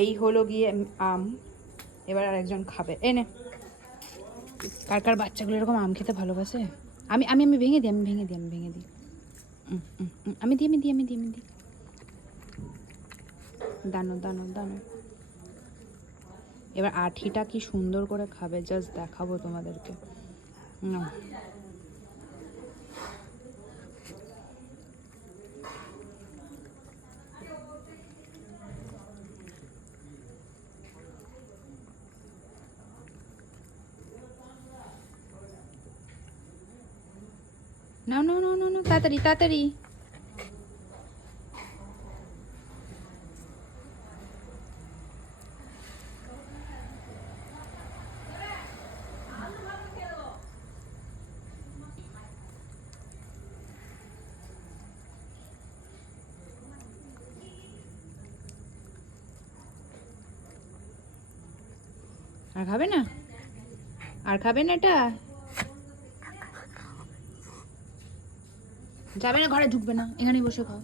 এই হলো গিয়ে আম। এবার আর একজন খাবে, এনে কার কার বাচ্চাগুলো এরকম আম খেতে ভালোবাসে? আমি আমি আমি ভেঙে দিই, আমি ভেঙে দিই, আমি ভেঙে দিই, আমি দিই, আমি দিই, আমি দিই, আমি দিই। দানো দানো দানো। এবার আঠিটা কি সুন্দর করে খাবে, জাস্ট দেখাবো তোমাদেরকে। নাও। নাও নাও নাও নাও নাও, তাড়াতাড়ি তাড়াতাড়ি। আর খাবে না? আর খাবে না এটা? যাবে না, ঘরে ঢুকবে না, এখানেই বসে খাও।